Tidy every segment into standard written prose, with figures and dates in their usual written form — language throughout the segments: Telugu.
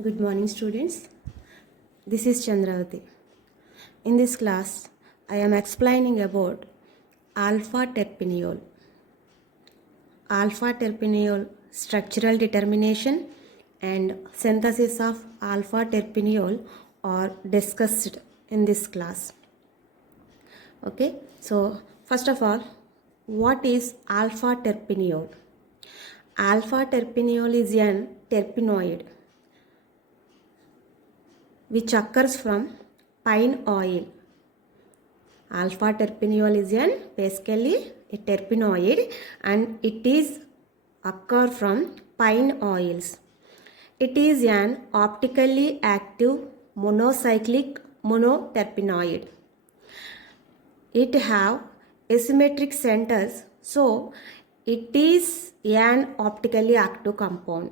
Good morning, students. This is Chandravati. In this class, I am explaining about alpha terpineol. Alpha terpineol structural determination and synthesis of alpha terpineol are discussed in this class. Okay, so first of all, what is alpha terpineol? Alpha terpineol is an terpenoid which occurs from pine oil. Alpha terpineol is basically a terpenoid and it is occur from pine oils. It is an optically active monocyclic monoterpenoid. It have asymmetric centers, so it is an optically active compound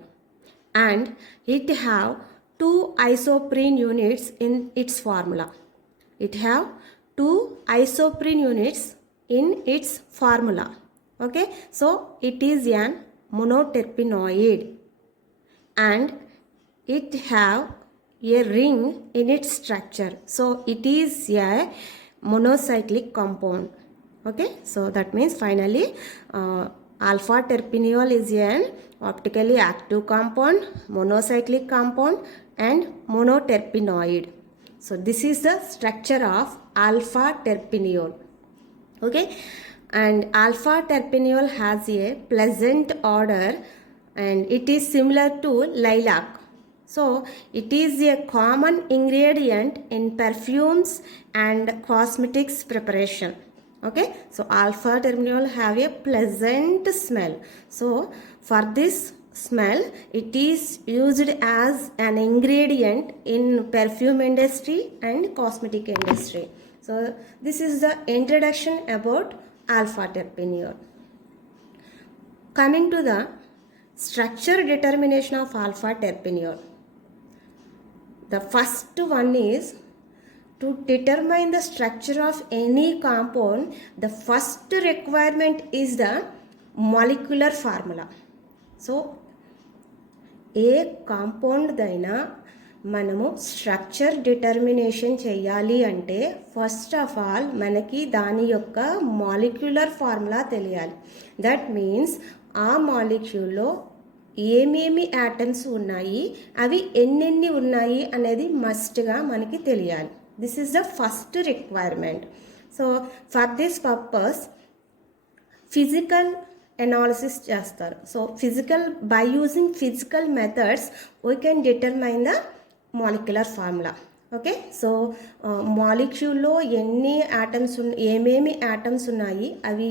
and it have two isoprene units in its formula. It have two isoprene units in its formula. Okay, so it is an monoterpenoid and it have a ring in its structure, so it is a monocyclic compound. Okay, so that means finally alpha terpineol is an optically active compound, monocyclic compound and monoterpenoid. So this is the structure of alpha terpineol. Okay, and alpha terpineol has a pleasant odor and it is similar to lilac. So it is a common ingredient in perfumes and cosmetics preparation. Okay, so alpha terpineol have a pleasant smell. So for this smell, it is used as an ingredient in perfume industry and cosmetic industry. So this is the introduction about alpha terpineol. Coming to the structure determination of alpha terpineol. The first one is to determine the structure of any compound, the first requirement is the molecular formula. So ఏ కాంపౌండ్ దైనా మనము స్ట్రక్చర్ డిటర్మినేషన్ చేయాలి అంటే ఫస్ట్ ఆఫ్ ఆల్ మనకి దాని యొక్క మాలిక్యులర్ ఫార్ములా తెలియాలి. దట్ మీన్స్ ఆ మాలిక్యూల్లో ఏమేమి యాటమ్స్ ఉన్నాయి, అవి ఎన్నెన్ని ఉన్నాయి అనేది మస్ట్గా మనకి తెలియాలి. This is the first requirement. So for this purpose physical analysis చేస్తారు. So physical by using physical methods we can determine the molecular formula. Okay, so మాలిక్యూల్లో ఎన్ని యాటమ్స్ ఏమేమి యాటమ్స్ ఉన్నాయి, అవి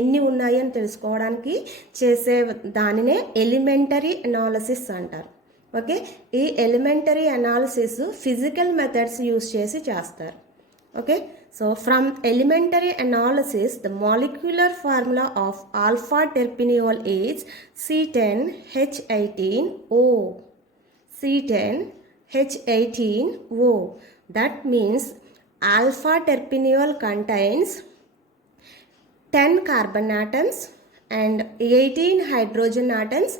ఎన్ని ఉన్నాయి అని తెలుసుకోవడానికి చేసే దానినే ఎలిమెంటరీ అనాలిసిస్ అంటారు. ఓకే, ఈ elementary analysis physical methods use చేసి చేస్తారు. Okay, so from elementary analysis, the molecular formula of alpha terpineol is C10H18O. C10H18O. That means alpha terpineol contains 10 carbon atoms and 18 hydrogen atoms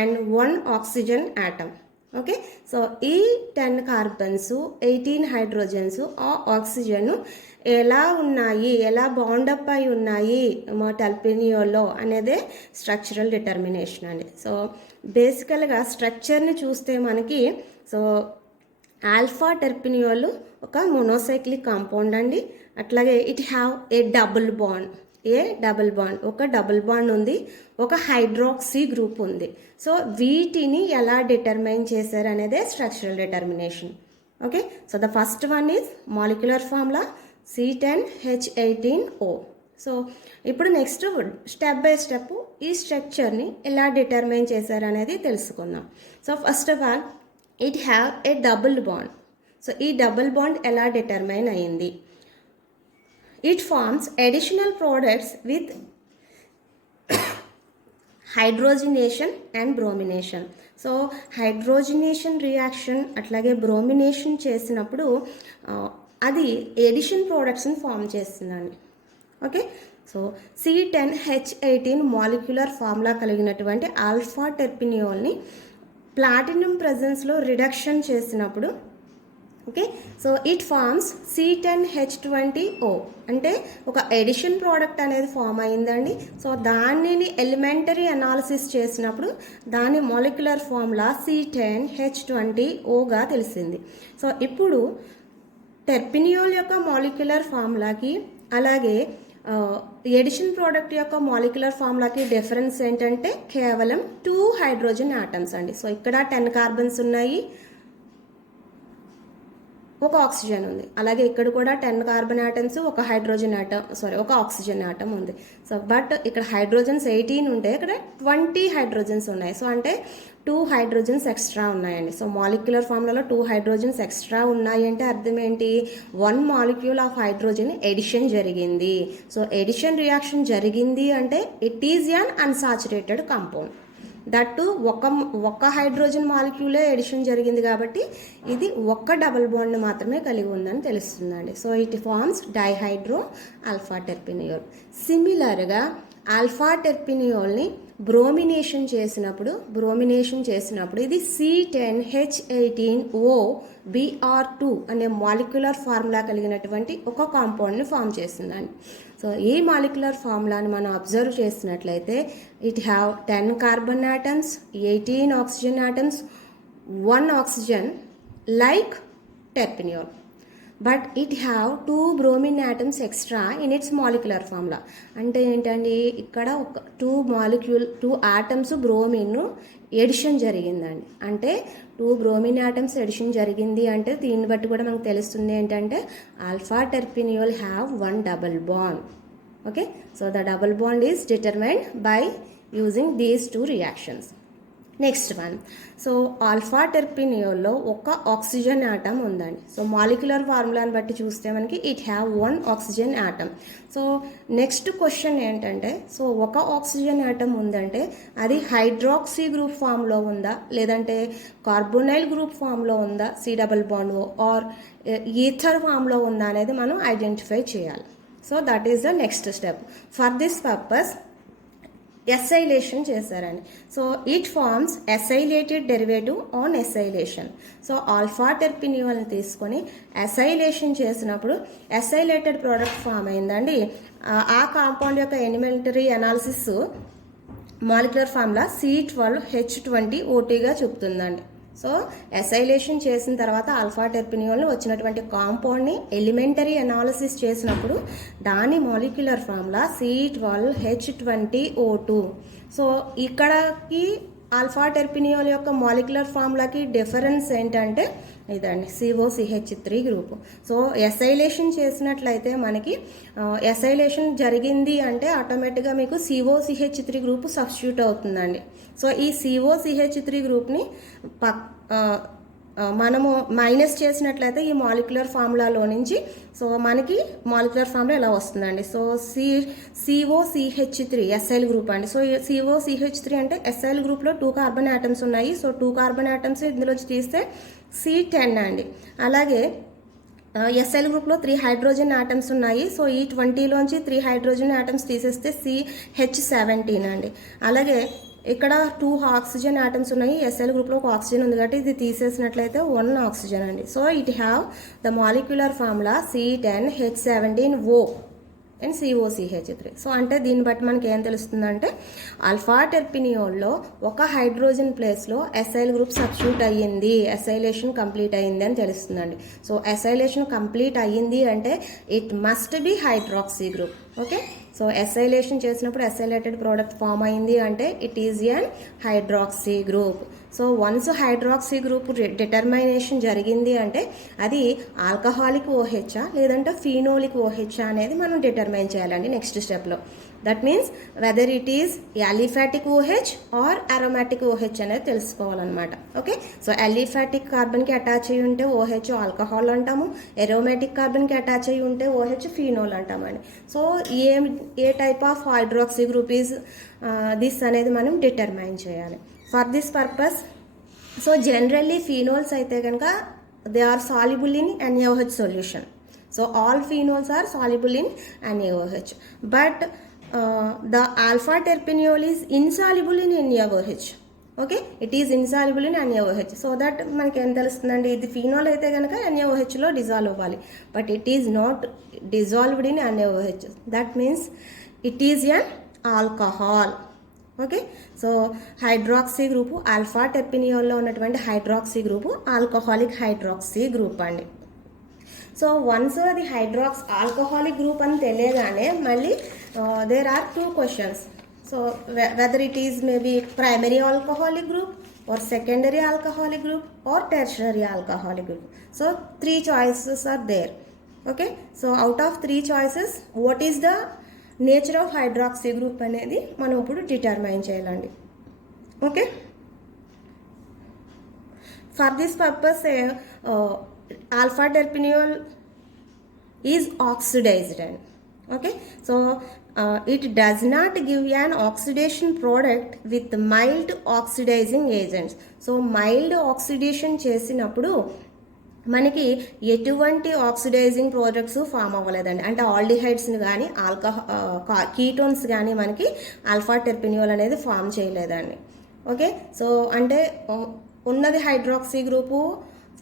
and 1 oxygen atom. Okay, so ఈ 10 కార్బన్స్ 18 హైడ్రోజన్స్ ఆ ఆక్సిజన్ ఎలా ఉన్నాయి, ఎలా బాండప్ అయి ఉన్నాయి మా టర్పినియోల్లో అనేదే స్ట్రక్చరల్ డిటర్మినేషన్ అండి. సో బేసికల్గా స్ట్రక్చర్ని చూస్తే మనకి సో ఆల్ఫా టర్పినియోల్ ఒక మోనోసైక్లిక్ కాంపౌండ్ అండి. అట్లాగే it have a double bond, ఒక డబుల్ బాండ్ ఉంది, ఒక హైడ్రాక్సీ గ్రూప్ ఉంది. సో వీటిని ఎలా డిటర్మైన్ చేశారు అనేదే structural determination. Okay, so the first one is molecular formula C10H18O. So ఇప్పుడు నెక్స్ట్ స్టెప్ బై స్టెప్ ఈ స్ట్రక్చర్ని ఎలా డిటర్మైన్ చేశారు అనేది తెలుసుకుందాం. So first of all it have a double bond. So ఈ డబుల్ బాండ్ ఎలా డిటర్మైన్ అయ్యింది? It forms additional products with hydrogenation and bromination. So hydrogenation reaction అట్లాగే బ్రోమినేషన్ చేసినప్పుడు అది ఎడిషన్ ప్రోడక్ట్స్ని ఫామ్ చేస్తుందండి. Okay, so C10H18 molecular formula కలిగినటువంటి ఆల్ఫా టెర్పినియోల్ని ప్లాటినం ప్రెజెన్స్లో రిడక్షన్ చేసినప్పుడు okay, so it forms C10H20O అంటే ఒక ఎడిషన్ ప్రోడక్ట్ అనేది ఫామ్ అయిందండి. సో దానిని ఎలిమెంటరీ అనాలిసిస్ చేసినప్పుడు దాని మాలిక్యులర్ ఫార్ములా C10H20Oగా తెలిసింది. సో ఇప్పుడు టెర్పినియోల్ యొక్క మాలిక్యులర్ ఫార్ములాకి అలాగే ఎడిషన్ ప్రోడక్ట్ యొక్క మాలిక్యులర్ ఫార్ములాకి డిఫరెన్స్ ఏంటంటే కేవలం 2 హైడ్రోజన్ ఆటమ్స్ అండి. సో ఇక్కడ 10 కార్బన్స్ ఉన్నాయి, ఒక ఆక్సిజన్ ఉంది. అలాగే ఇక్కడ కూడా 10 కార్బన్ ఆటమ్స్, ఒక హైడ్రోజన్ ఆటమ్ ఒక ఆక్సిజన్ ఆటమ్ ఉంది. సో బట్ ఇక్కడ హైడ్రోజన్స్ 18 ఉంటే ఇక్కడ 20 హైడ్రోజన్స్ ఉన్నాయి. సో అంటే 2 హైడ్రోజన్స్ ఎక్స్ట్రా ఉన్నాయండి. సో మాలిక్యులర్ ఫార్ములాలో 2 హైడ్రోజన్స్ ఎక్స్ట్రా ఉన్నాయి అంటే అర్థం ఏంటి, 1 మాలిక్యూల్ ఆఫ్ హైడ్రోజన్ ఎడిషన్ జరిగింది. సో ఎడిషన్ రియాక్షన్ జరిగింది అంటే it is an unsaturated compound. That ఒక హైడ్రోజన్ మాలిక్యూలే ఎడిషన్ జరిగింది కాబట్టి ఇది ఒక్క డబుల్ బాండ్ మాత్రమే కలిగి ఉందని తెలుస్తుందండి. So it forms dihydro alpha terpineol. సిమిలర్గా ఆల్ఫా టెర్పినియోల్ని బ్రోమినేషన్ చేసినప్పుడు ఇది C10H18O Br2 అనే మాలిక్యులర్ ఫార్ములా కలిగినటువంటి ఒక కాంపౌండ్ని ఫామ్ చేసిందండి. సో ఈ మాలిక్యులర్ ఫార్ములాని మనం అబ్జర్వ్ చేసినట్లయితే it have 10 carbon atoms, 18 oxygen atoms, 1 oxygen like terpineol. But it have 2 bromine atoms extra in its molecular formula. అంటే ఏంటండి, ఇక్కడ ఒక 2 ఆటమ్స్ బ్రోమిన్ ఎడిషన్ జరిగిందండి. అంటే 2 బ్రోమిన్ ఆటమ్స్ ఎడిషన్ జరిగింది అంటే దీన్ని బట్టి కూడా మనకు తెలుస్తుంది ఏంటంటే alpha terpineol have 1 double bond. Okay, so the double bond is determined by using these 2 reactions. Next one, so alpha టెర్పినియోల్లో ఒక ఆక్సిజన్ ఆటమ్ ఉందండి. సో మాలిక్యులర్ ఫార్ములాని బట్టి చూస్తే మనకి it have 1 oxygen atom. So next question ఏంటంటే, సో ఒక ఆక్సిజన్ ఆటమ్ ఉందంటే అది హైడ్రాక్సీ గ్రూప్ ఫామ్లో ఉందా, లేదంటే కార్బోనైల్ గ్రూప్ ఫామ్లో ఉందా, C double bond or ether ఫామ్లో ఉందా అనేది మనం ఐడెంటిఫై చేయాలి. So that is the next step. For this purpose acylation చేశారండి. So it forms acylated derivative on acylation. So alpha టెర్పినియోల్ని తీసుకొని ఎసైలేషన్ చేసినప్పుడు ఎసైలేటెడ్ ప్రోడక్ట్ ఫామ్ అయిందండి. ఆ కాంపౌండ్ యొక్క ఎలిమెంటరీ అనాలిసిస్ మాలిక్యులర్ ఫార్ములా C12H20OTగా చెప్తుందండి. సో ఎసైలేషన్ చేసిన తర్వాత ఆల్ఫా టెర్పినియోల్ని వచ్చినటువంటి కాంపౌండ్ని ఎలిమెంటరీ అనాలిసిస్ చేసినప్పుడు దాని మాలిక్యులర్ ఫార్ములా C12H20O2. సో ఇక్కడకి ఆల్ఫా టెర్పినియోల్ యొక్క మాలిక్యులర్ ఫార్ములాకి డిఫరెన్స్ ఏంటంటే ఇదండి, COCH3 గ్రూప్. సో ఎసైలేషన్ చేసినట్లయితే మనకి ఎసైలేషన్ జరిగింది అంటే ఆటోమేటిక్గా మీకు COCH3 గ్రూప్ సబ్స్టిట్యూట్ అవుతుందండి. సో ఈ COCH3 గ్రూప్ని మనము మైనస్ చేసినట్లయితే ఈ మాలిక్యులర్ ఫార్ములాలో నుంచి సో మనకి మాలిక్యులర్ ఫార్ములా ఎలా వస్తుందండి. సో COCH3 ఎస్ఐల్ గ్రూప్ అండి. సో COCH3 అంటే ఎస్ఐల్ గ్రూప్లో 2 కార్బన్ ఆటమ్స్ ఉన్నాయి. సో 2 కార్బన్ ఆటమ్స్ ఇందులో తీస్తే C10 అండి. అలాగే ఎస్ఐల్ గ్రూప్లో 3 హైడ్రోజన్ ఆటమ్స్ ఉన్నాయి. సో ఈ 20లోంచి 3 హైడ్రోజన్ ఆటమ్స్ తీసేస్తే CH17 అండి. అలాగే ఇక్కడ 2 ఆక్సిజన్ ఆటమ్స్ ఉన్నాయి. ఎస్ఎల్ గ్రూప్లో ఒక ఆక్సిజన్ ఉంది కాబట్టి ఇది తీసేసినట్లయితే 1 ఆక్సిజన్ అండి. So it have the molecular formula C10H17O and COCH3. So అంటే దీన్ని బట్టి మనకి ఏం తెలుస్తుందంటే ఆల్ఫా టెర్పినియోల్లో ఒక హైడ్రోజన్ ప్లేస్లో ఎస్ఐల్ గ్రూప్ సబ్స్టిట్యూట్ అయ్యింది, ఎసైలేషన్ కంప్లీట్ అయ్యింది అని తెలుస్తుందండి. సో ఎసైలేషన్ కంప్లీట్ అయ్యింది అంటే it must be hydroxy group. Okay, so acylation చేసినప్పుడు ఎసైలేటెడ్ ప్రోడక్ట్ ఫామ్ అయింది అంటే it is an hydroxy group. So once hydroxy group determination జరిగింది అంటే అది ఆల్కహాలిక్ ఓహెచా లేదంటే ఫీనోలిక్ ఓహెచా అనేది మనం డిటర్మైన్ చేయాలండి నెక్స్ట్ స్టెప్లో. That means whether it is aliphatic OH or aromatic OH అనేది తెలుసుకోవాలన్నమాట. ఓకే, సో అలిఫాటిక్ కార్బన్కి అటాచ్ అయ్యి ఉంటే ఓహెచ్ ఆల్కహాల్ అంటాము, అరోమాటిక్ కార్బన్కి అటాచ్ అయ్యి ఉంటే ఓహెచ్ ఫీనోల్ అంటామండి. సో ఏ type of hydroxy group is this అనేది మనం డిటర్మైన్ చేయాలి. For this purpose so generally phenols అయితే కనుక they are soluble in NaOH solution. So all phenols are soluble in NaOH, but the alpha terpineol is insoluble in NaOH. Okay, it is insoluble in NaOH. So that మనకి ఏం తెలుస్తుందండి, ఇది ఫినాల్ అయితే కనుక NaOHలో డిజాల్వ్ అవ్వాలి, but it is not dissolved in NaOH. That means it is an alcohol. Okay, so hydroxy group alpha టెర్పినియోల్లో ఉన్నటువంటి hydroxy group alcoholic hydroxy group అండి. సో వన్స్ అది ఆల్కహాలిక్ గ్రూప్ అని తెలియగానే మళ్ళీ there are 2 questions. So whether it is maybe primary alcoholic group are secondary alcoholic group or tertiary alcoholic group. So 3 choices are there. Okay, so out of 3 choices what is the nature of hydroxy group అనేది మనం ఇప్పుడు డిటర్మైన్ చేయాలండి. Okay, for this purpose alpha terpineol is oxidized. Okay, so it does not give an oxidation product with mild oxidizing agents. So mild oxidation చేసినప్పుడు మనకి ఎటువంటి ఆక్సిడైజింగ్ ప్రోడక్ట్స్ ఫామ్ అవ్వలేదండి. అంటే ఆల్డిహైడ్స్ని కానీ కీటోన్స్ కానీ మనకి ఆల్ఫా టెర్పినియోల్ అనేది ఫామ్ చేయలేదండి. ఓకే, సో అంటే ఉన్నది hydroxy group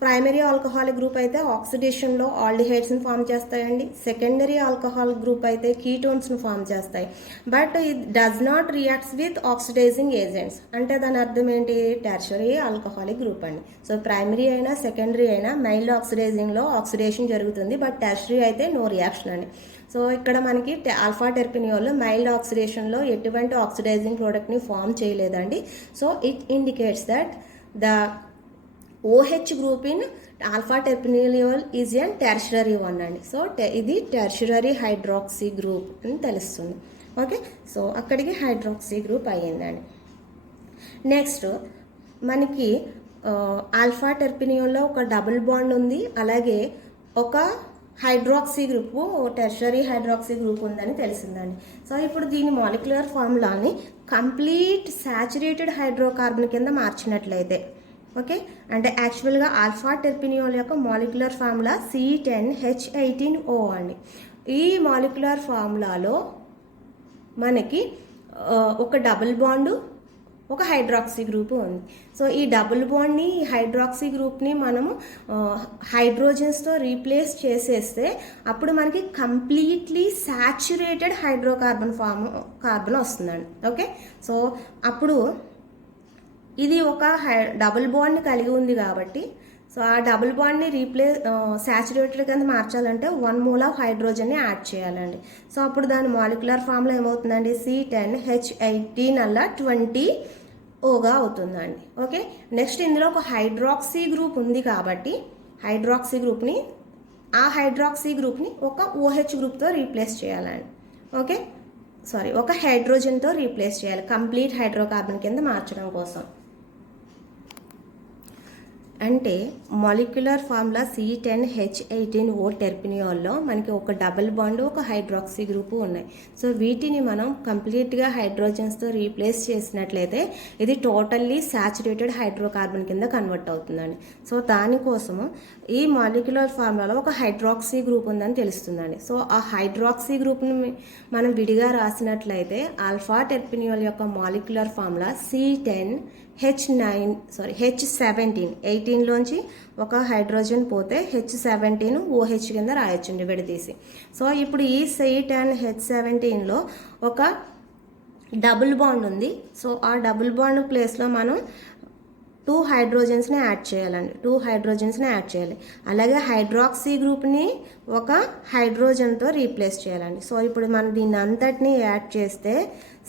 primary alcoholic group అయితే ఆక్సిడేషన్లో ఆల్డిహైడ్స్ని ఫామ్ చేస్తాయండి. సెకండరీ ఆల్కహాలిక్ గ్రూప్ అయితే కీటోన్స్ని ఫామ్ చేస్తాయి. But it does not reacts with oxidizing agents. అంటే దాని అర్థం ఏంటి, టెర్షరీ ఆల్కహాలిక్ గ్రూప్ అండి. సో ప్రైమరీ అయినా సెకండరీ అయినా మైల్డ్ ఆక్సిడైజింగ్లో ఆక్సిడేషన్ జరుగుతుంది, బట్ టెర్షరీ అయితే నో రియాక్షన్ అండి. సో ఇక్కడ మనకి ఆల్ఫా టెర్పినియోల్లో మైల్డ్ ఆక్సిడేషన్లో ఎటువంటి ఆక్సిడైజింగ్ ప్రోడక్ట్ని ఫామ్ చేయలేదండి. So it indicates that the OH group in alpha terpineol is a tertiary one అండి. సో ఇది టెర్షియరీ హైడ్రాక్సీ గ్రూప్ అని తెలుస్తుంది. ఓకే, సో అక్కడికి హైడ్రాక్సీ గ్రూప్ అయ్యిందండి. నెక్స్ట్ మనకి ఆల్ఫా టెర్పినియోల్లో ఒక డబుల్ బాండ్ ఉంది, అలాగే ఒక hydroxy group tertiary hydroxy group ఉందని తెలిసిందండి. సో ఇప్పుడు దీని మాలిక్యులర్ ఫార్ములాని కంప్లీట్ సాచురేటెడ్ హైడ్రోకార్బన్ కింద మార్చినట్లయితే, ఓకే, అంటే యాక్చువల్గా ఆల్ఫా టెర్పినియోల్ యొక్క మాలిక్యులర్ ఫార్ములా C10H18O అండి. ఈ మాలిక్యులర్ ఫార్ములాలో మనకి ఒక డబుల్ బాండు ఒక హైడ్రాక్సీ గ్రూప్ ఉంది. సో ఈ డబుల్ బాండ్ని హైడ్రాక్సీ గ్రూప్ని మనము హైడ్రోజన్స్తో రీప్లేస్ చేసేస్తే అప్పుడు మనకి కంప్లీట్లీ సాచురేటెడ్ కార్బన్ వస్తుందండి. ఓకే, సో అప్పుడు ఇది ఒక డబుల్ బాండ్ని కలిగి ఉంది కాబట్టి, సో ఆ డబుల్ బాండ్ని సాచురేటెడ్ కింద మార్చాలంటే 1 mole ఆఫ్ హైడ్రోజన్ని యాడ్ చేయాలండి. సో అప్పుడు దాని మాలిక్యులర్ ఫార్ములా ఏమవుతుందండి, C10H18 అలా 20Oగా అవుతుందండి. ఓకే, నెక్స్ట్ ఇందులో ఒక హైడ్రాక్సీ గ్రూప్ ఉంది కాబట్టి ఆ హైడ్రాక్సీ గ్రూప్ని ఒక OH గ్రూప్తో రీప్లేస్ చేయాలండి. ఓకే, ఒక హైడ్రోజన్తో రీప్లేస్ చేయాలి కంప్లీట్ హైడ్రోకార్బన్ కింద మార్చడం కోసం. అంటే మాలిక్యులర్ ఫార్ములా C10H18O టెర్పినియోల్లో మనకి ఒక డబుల్ బాండ్ ఒక హైడ్రాక్సీ గ్రూపు ఉన్నాయి. సో వీటిని మనం కంప్లీట్గా హైడ్రోజన్స్తో రీప్లేస్ చేసినట్లయితే ఇది టోటల్లీ సాచురేటెడ్ హైడ్రోకార్బన్ కింద కన్వర్ట్ అవుతుందండి. సో దానికోసము ఈ మాలిక్యులర్ ఫార్ములాలో ఒక హైడ్రాక్సీ గ్రూప్ ఉందని తెలుస్తుందండి. సో ఆ హైడ్రాక్సీ గ్రూప్ని మనం విడిగా రాసినట్లయితే ఆల్ఫా టెర్పినియోల్ యొక్క మాలిక్యులర్ ఫార్ములా H17 18లోంచి ఒక హైడ్రోజన్ పోతే H17 OH కింద రాయొచ్చండి విడదీసి. సో ఇప్పుడు ఈ C10H17లో ఒక డబుల్ బాండ్ ఉంది. సో ఆ డబుల్ బాండ్ ప్లేస్లో మనం 2 హైడ్రోజన్స్ని యాడ్ చేయాలి. అలాగే హైడ్రాక్సీ గ్రూప్ని ఒక హైడ్రోజన్తో రీప్లేస్ చేయాలండి. సో ఇప్పుడు మనం దీన్ని అంతటినీ యాడ్ చేస్తే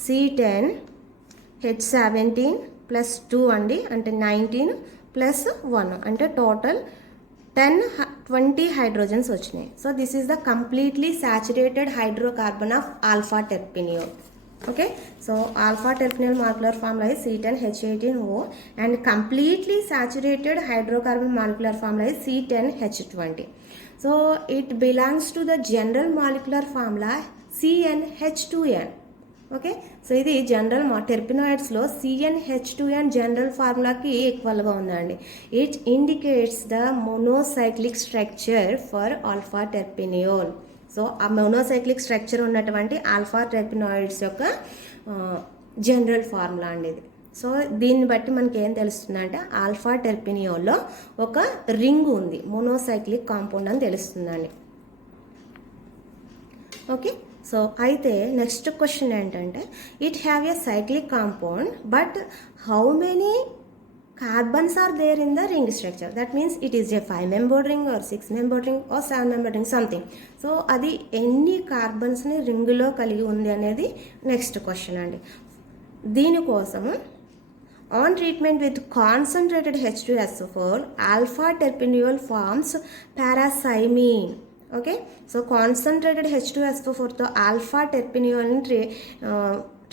C10H17 + 2 అండి, అంటే 19 + 1 అంటే టోటల్ 20 హైడ్రోజన్స్ వచ్చినాయి. So this is the completely saturated hydrocarbon of alpha terpineol. Okay, so alpha terpineol molecular formula is C10H18O and completely saturated hydrocarbon molecular formula is C10H20. So it belongs to the general molecular formula CnH2n. Okay, so ఇది జనరల్ టెర్పినాయిడ్స్లో CnH2n జనరల్ ఫార్ములాకి ఈక్వల్గా ఉందండి. It indicates the monocyclic structure for alpha terpineol. So ఆ మోనోసైక్లిక్ స్ట్రక్చర్ ఉన్నటువంటి ఆల్ఫా టెర్పినాయిడ్స్ యొక్క జనరల్ ఫార్ములా అండి ఇది. సో దీన్ని బట్టి మనకి ఏం తెలుస్తుందంటే ఆల్ఫా టెర్పినియోల్లో ఒక రింగ్ ఉంది, మోనోసైక్లిక్ కాంపౌండ్ అని తెలుస్తుందండి. ఓకే, సో అయితే నెక్స్ట్ క్వశ్చన్ ఏంటంటే it have a cyclic compound but how many carbons are there in the ring structure. That means it is a 5-membered ring or 6-membered ring or 7-membered ring something. So అది ఎన్ని కార్బన్స్ని రింగులో కలిగి ఉంది అనేది నెక్స్ట్ క్వశ్చన్ అండి. దీనికోసము on treatment with concentrated H2SO4 alpha terpineol forms paracymene. Okay, so concentrated H2SO4తో ఆల్ఫా టెర్పినియోల్ని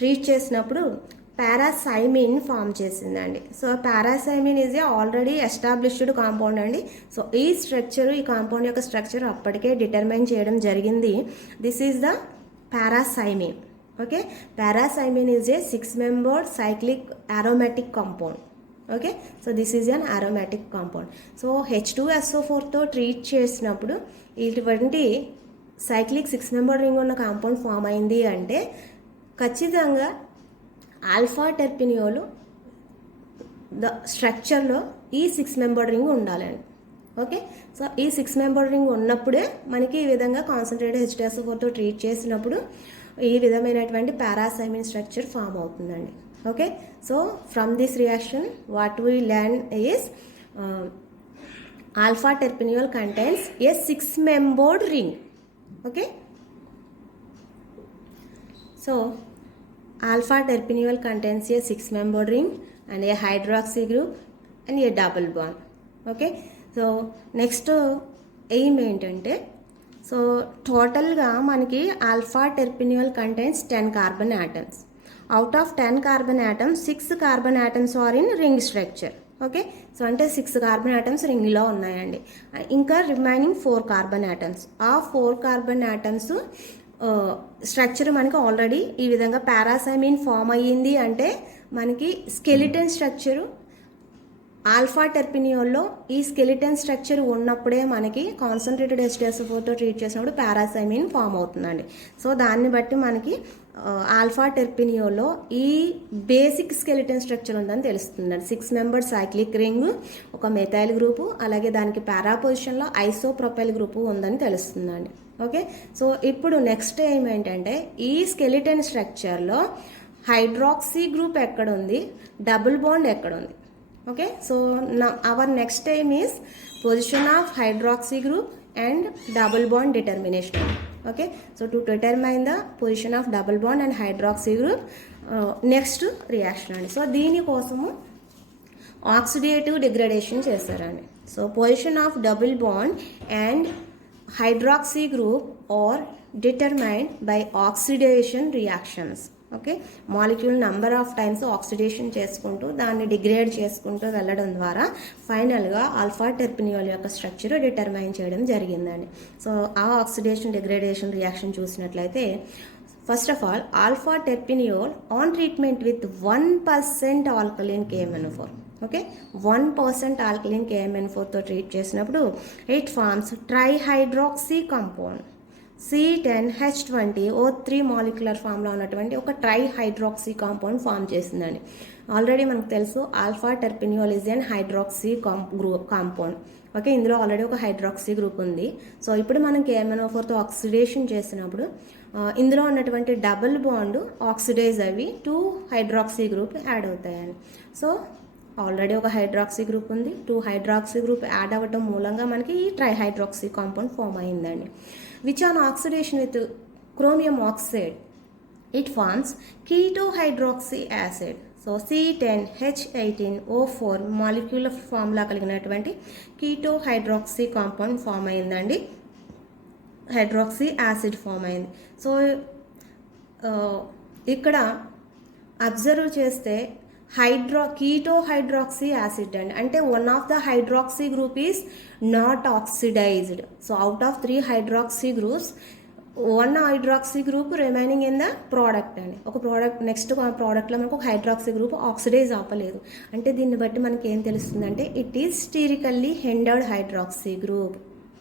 ట్రీట్ చేసినప్పుడు పారాసైమిన్ ఫామ్ చేసిందండి. So paracymene is a already established compound అండి. సో ఈ స్ట్రక్చర్, ఈ కాంపౌండ్ యొక్క స్ట్రక్చర్ అప్పటికే డిటర్మైన్ చేయడం జరిగింది. This is the paracymene. Okay, paracymene is a 6-membered cyclic aromatic compound. Okay, so this is an aromatic compound. So H2SO4తో ట్రీట్ చేసినప్పుడు ఇటువంటి సైక్లిక్ 6-membered రింగ్ ఉన్న కాంపౌండ్ ఫామ్ అయింది అంటే ఖచ్చితంగా ఆల్ఫా టెర్పినియోలు స్ట్రక్చర్లో ఈ 6-membered రింగ్ ఉండాలండి. ఓకే, సో ఈ 6-membered రింగ్ ఉన్నప్పుడే మనకి ఈ విధంగా కాన్సన్ట్రేటెడ్ H2SO4తో ట్రీట్ చేసినప్పుడు ఈ విధమైనటువంటి పారాసైమిన్ స్ట్రక్చర్ ఫామ్ అవుతుందండి. Okay, so from this reaction what we learn is alpha terpineol contains a 6-membered ring. Okay, so alpha terpineol contains a 6-membered ring and a hydroxy group and a double bond. Okay, so next aim ఏంటంటే సో టోటల్గా మనకి alpha terpineol contains 10 carbon atoms. Out of 10 carbon atoms 6 carbon atoms are in ring structure. Okay, so అంటే 6 కార్బన్ ఆటమ్స్ రింగ్లో ఉన్నాయండి. ఇంకా రిమైనింగ్ 4 కార్బన్ ఆటమ్స్. ఆ 4 కార్బన్ ఆటమ్స్ స్ట్రక్చర్ మనకి ఆల్రెడీ ఈ విధంగా పారాసైమిన్ ఫామ్ అయ్యింది అంటే మనకి స్కెలిటన్ స్ట్రక్చరు ఆల్ఫా టెర్పినియోల్లో ఈ స్కెలిటన్ స్ట్రక్చర్ ఉన్నప్పుడే మనకి కాన్సన్ట్రేటెడ్ H2SO4తో ట్రీట్ చేసినప్పుడు పారాసైమిన్ ఫామ్ అవుతుందండి. సో దాన్ని బట్టి మనకి ఆల్ఫా టెర్పినియోలో ఈ బేసిక్ స్కెలిటన్ స్ట్రక్చర్ ఉందని తెలుస్తుందండి. 6-membered cyclic రింగ్, ఒక మెథైల్ గ్రూపు, అలాగే దానికి పారా పొజిషన్లో ఐసోప్రొపైల్ గ్రూపు ఉందని తెలుస్తుందండి. ఓకే, సో ఇప్పుడు నెక్స్ట్ ఏమేంటంటే ఈ స్కెలిటన్ స్ట్రక్చర్లో హైడ్రాక్సీ గ్రూప్ ఎక్కడ ఉంది, డబుల్ బాండ్ ఎక్కడ ఉంది. Okay, so our next aim is position of hydroxy group and double bond determination. Okay, so to determine the position of double bond and hydroxy group next reaction అండి. సో దీనికోసము ఆక్సిడేటివ్ డిగ్రేడేషన్ చేస్తారండి. So position of double bond and hydroxy group are determined by oxidation reactions. Okay, molecule number of times oxidation చేసుకుంటూ దాన్ని డిగ్రేడ్ చేసుకుంటూ వెళ్ళడం ద్వారా ఫైనల్గా ఆల్ఫా టెర్పినియోల్ యొక్క స్ట్రక్చర్ డిటర్మైన్ చేయడం జరిగిందండి. సో ఆ ఆక్సిడేషన్ డిగ్రేడేషన్ రియాక్షన్ చూసినట్లయితే first of all alpha terpineol on treatment with 1% alkaline KMnO4. Okay, 1% alkaline KMnO4తో ట్రీట్ చేసినప్పుడు it forms trihydroxy compound C10H20O3 molecular ఫామ్లో ఉన్నటువంటి ఒక ట్రైహైడ్రాక్సీ కాంపౌండ్ ఫామ్ చేసిందండి. ఆల్రెడీ మనకు తెలుసు alpha terpineol is an hydroxy compound. Okay, ఇందులో ఆల్రెడీ ఒక హైడ్రాక్సీ గ్రూప్ ఉంది. సో ఇప్పుడు మనం KMnO4తో ఆక్సిడేషన్ చేసినప్పుడు ఇందులో ఉన్నటువంటి డబుల్ బాండ్ ఆక్సిడైజ్ అవి 2 హైడ్రాక్సీ గ్రూప్ యాడ్ అవుతాయండి. సో ఆల్రెడీ ఒక హైడ్రాక్సీ గ్రూప్ ఉంది, 2 హైడ్రాక్సీ గ్రూప్ యాడ్ అవ్వటం మూలంగా మనకి ఈ ట్రైహైడ్రాక్సీ కాంపౌండ్ ఫామ్ అయిందండి. Which on oxidation with chromium oxide it forms ketohydroxy acid. So C10H18O4 molecular formula కలిగినటువంటి కీటోహైడ్రాక్సీ కాంపౌండ్ ఫామ్ అయిందండి, హైడ్రాక్సీ యాసిడ్ ఫామ్ అయింది. సో ఇక్కడ అబ్జర్వ్ చేస్తే కీటోహైడ్రాక్సీ యాసిడ్ అండి, అంటే one of the hydroxy group is not oxidised. So out of 3 hydroxy groups 1 hydroxy group remaining in the product అండి. ఒక ప్రోడక్ట్ నెక్స్ట్ ప్రోడక్ట్లో మనకు ఒక హైడ్రాక్సీ గ్రూప్ ఆక్సిడైజ్ అవ్వలేదు అంటే దీన్ని బట్టి మనకి ఏం తెలుస్తుందంటే it is sterically hindered hydroxy group.